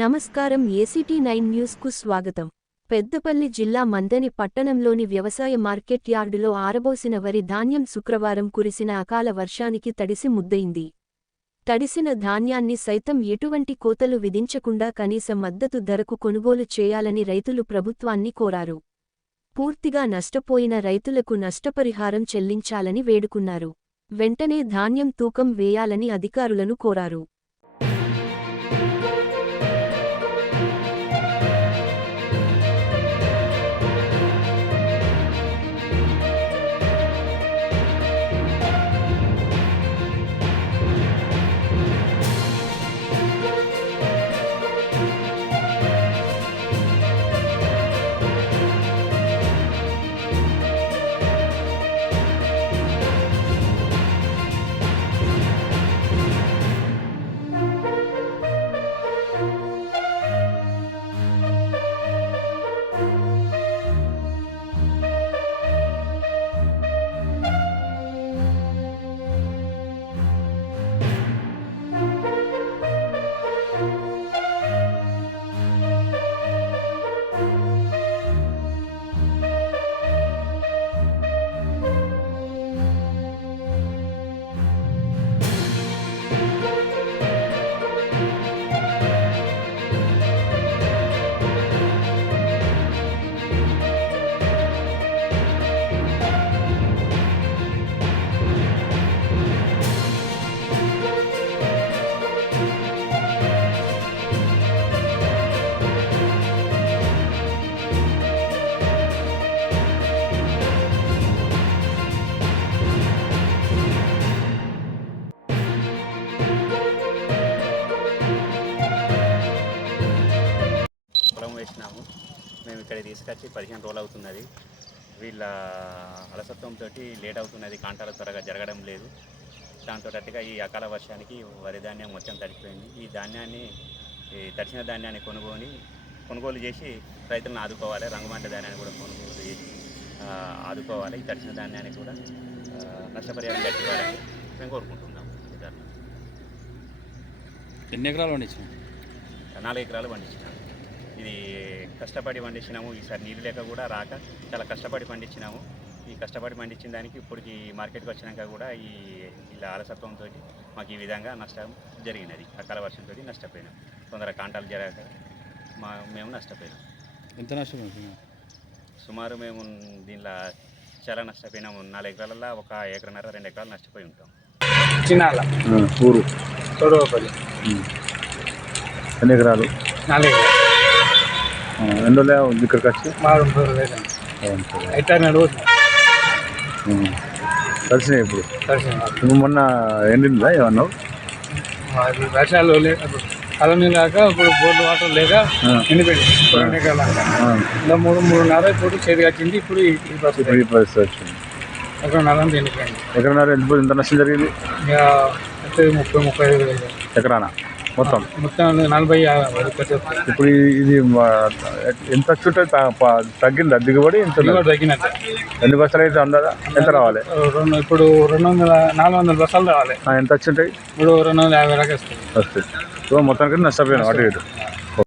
నమస్కారం. ACT9 న్యూస్కు స్వాగతం. పెద్దపల్లి జిల్లా మందని పట్టణంలోని వ్యవసాయ మార్కెట్ యార్డులో ఆరబోసిన వరి ధాన్యం శుక్రవారం కురిసిన అకాల వర్షానికి తడిసి ముద్దయింది. తడిసిన ధాన్యాన్ని సైతం ఎటువంటి కోతలు విధించకుండా కనీస మద్దతు ధరకు కొనుగోలు చేయాలని రైతులు ప్రభుత్వాన్ని కోరారు. పూర్తిగా నష్టపోయిన రైతులకు నష్టపరిహారం చెల్లించాలని వేడుకున్నారు. వెంటనే ధాన్యం తూకం వేయాలని అధికారులను కోరారు. వేసినాము మేము ఇక్కడ తీసుకొచ్చి 15 రోజులు అవుతున్నది. వీళ్ళ అలసత్వంతో లేట్ అవుతున్నది, కాంటాలు త్వరగా జరగడం లేదు. దాంతో అట్టుగా ఈ అకాల వర్షానికి వరి ధాన్యం మొత్తం తడిచిపోయింది. ఈ ధాన్యాన్ని తడిచిన ధాన్యాన్ని కొనుగోలు చేసి రైతులను ఆదుకోవాలి. రంగుమంట ధాన్యాన్ని కూడా కొనుగోలు చేసి ఆదుకోవాలి. ఈ తడిచిన ధాన్యాన్ని కూడా నష్టపరిహారం కట్టివ్వాలని మేము కోరుకుంటున్నాము. ఎన్ని ఎకరాలు పండించినాం? 4 ఎకరాలు పండించినాము. ఇది కష్టపడి పండించినాము. ఈసారి నీళ్ళు లేక కూడా రాక చాలా కష్టపడి పండించినాము. ఈ కష్టపడి పండించిన దానికి ఇప్పటికి మార్కెట్కి వచ్చినాక కూడా ఇలా అలసత్వంతో మాకు ఈ విధంగా నష్టం జరిగినది. అకాల వర్షంతో నష్టపోయినాం. తొందరగా కాంటాలు జరగక మేము నష్టపోయినాం. ఎంత నష్టపోయినాం? సుమారు మేము దీనిలో చాలా నష్టపోయినాము. 4 ఎకరాలలో 1.5 ఎకరాలు 2 ఎకరాలు నష్టపోయి ఉంటాం. చిన్నాల ఊరు తొడవపల్లి. ఎన్ని ఎకరాలు? 4 ఎకరాలు. ఎందులో ఇక్కడికి వచ్చి అయితే నడువుతుంది కలిసినాయి. ఇప్పుడు మొన్న ఎండిందా ఏమన్నా? వర్షాలు కాలం లేక ఇప్పుడు బోర్డు వాటర్ లేక ఎండిపోయింది. 2 ఎకరాలు ఇలా 3.5 ఇప్పుడు చేతి కట్టింది. ఇప్పుడు ఈ పరిస్థితి వచ్చింది. 1.5 ఎండిపోయింది. ఎకరన్నర ఎంత నష్టం జరిగింది? 30-35 ఎకరానా మొత్తం 40-50. ఇప్పుడు ఇది ఎంత చుట్టూ తగ్గిందా దిగుబడి? ఎంత తగ్గినట్టు. ఎన్ని బస్తాలు అయితే అందదా? ఎంత రావాలి? ఇప్పుడు 400 బస్తాలు రావాలి. ఎంత వచ్చి ఉంటాయి? ఇప్పుడు 250 దాకా వస్తుంది. మొత్తానికి నష్టపోయాను అటు ఇటు.